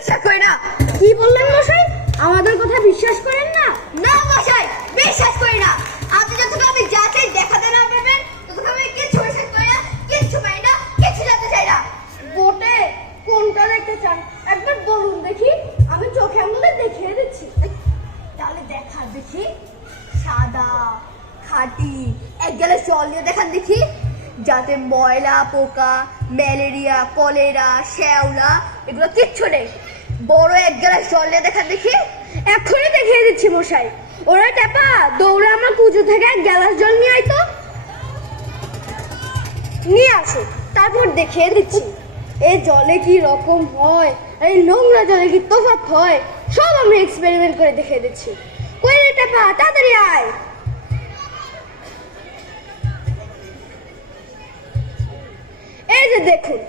বিশ্বাস করি না। কি বললেন মশাই? আমাদের কথা বিশ্বাস করেন না? না মশাই, বিশ্বাস করি না। আপনি যতক্ষণ আমি যা চাই দেখাতে না পারবেন ততক্ষণ আমি কিচ্ছু বিশ্বাস করি না, কিচ্ছু পাই না, কিচ্ছু জানতে চাই না। বটে, কোনটা দেখতে চান একবার বলুন দেখি, আমি চোখে আঙুলে দেখিয়ে দিচ্ছি। তাহলে দেখা দেখি। সাদা খাঁটি এক গ্লাস জল নিয়ে দেখান দেখি, যাতে ময়লা পোকা ম্যালেরিয়া কলেরা শ্যাওলা এগুলো কিচ্ছু নেই। বড় এক গ্লাস জল নিয়ে দেখান দেখি। এক্ষুনি দেখিয়ে দিচ্ছি মশাই। ওরা টেপা, দৌড়ে আমার পুজো থেকে এক গ্লাস জল নিয়ে আয় তো। নিয়ে আসো, তারপর দেখিয়ে দিচ্ছি এই জলে কি রকম হয়, এই নোংরা জলে কি তফাৎ হয়, সব আমি এক্সপেরিমেন্ট করে দেখিয়ে দিচ্ছি। কই রে টেপা, তাড়াতাড়ি আয়। এই যে দেখুন,